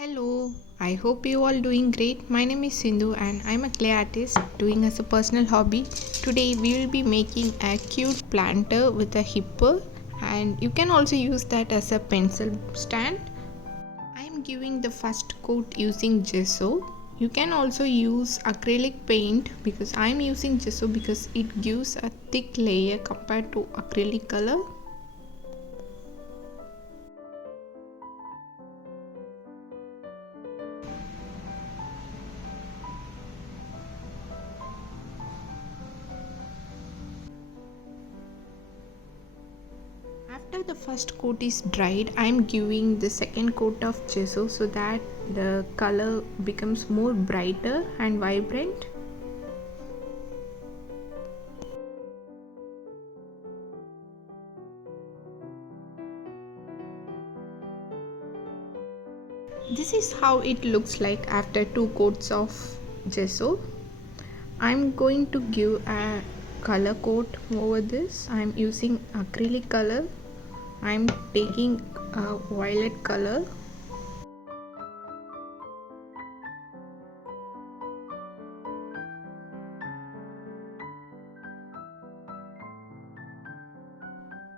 Hello, I hope you all doing great. My name is Sindhu and I'm a clay artist doing as a personal hobby. Today we will be making a cute planter with a hipper, and you can also use that as a pencil stand. I'm giving the first coat using gesso. You can also use acrylic paint because I'm using gesso because it gives a thick layer compared to acrylic color. After the first coat is dried, I am giving the second coat of gesso so that the color becomes more brighter and vibrant. This is how it looks like after two coats of gesso. I am going to give a color coat over this. I am using acrylic color. I am taking a violet color.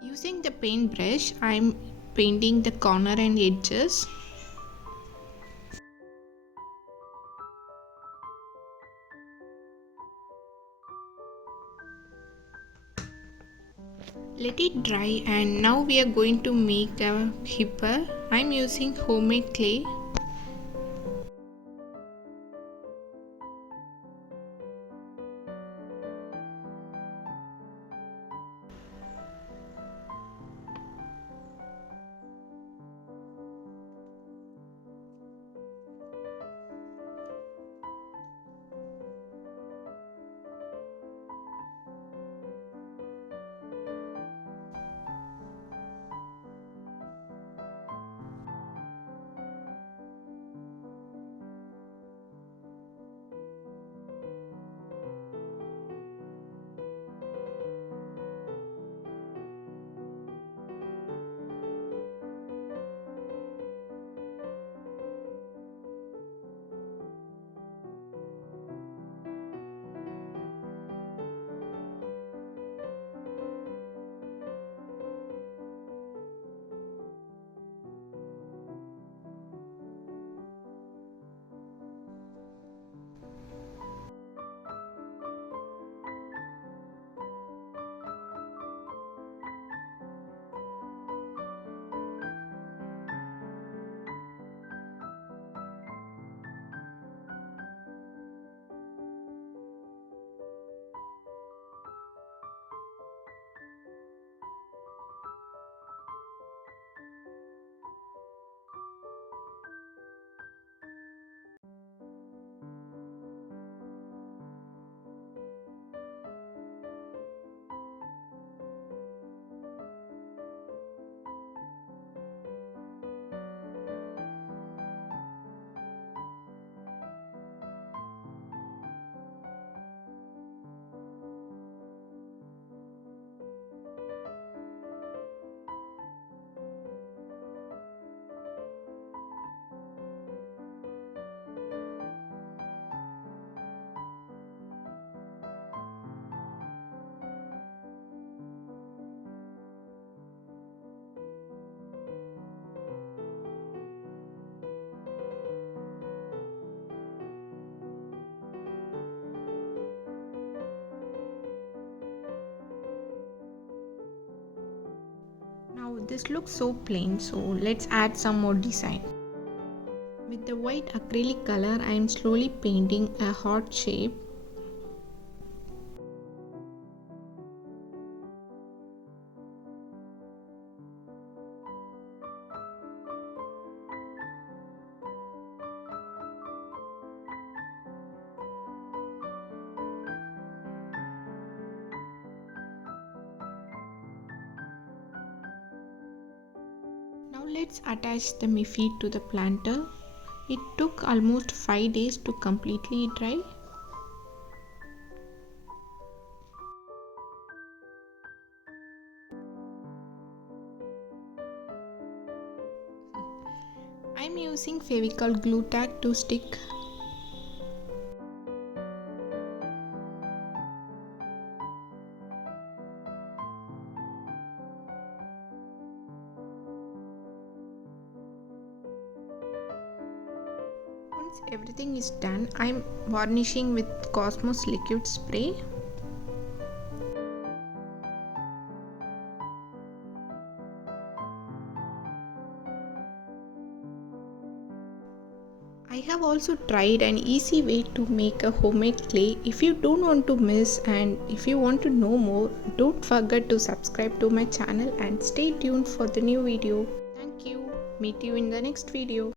Using the paintbrush, I am painting the corner and edges. Let it dry, and now we are going to make a hipper. I am using homemade clay. Now this looks so plain, so let's add some more design. With the white acrylic color, I am slowly painting a heart shape. Now let's attach the Miffy to the planter. It took almost 5 days to completely dry. I'm using Fevicol glue tag to stick. Once everything is done, I'm varnishing with Cosmos liquid spray. I have also tried an easy way to make a homemade clay. If you don't want to miss and if you want to know more, don't forget to subscribe to my channel and stay tuned for the new video. Thank you. Meet you in the next video.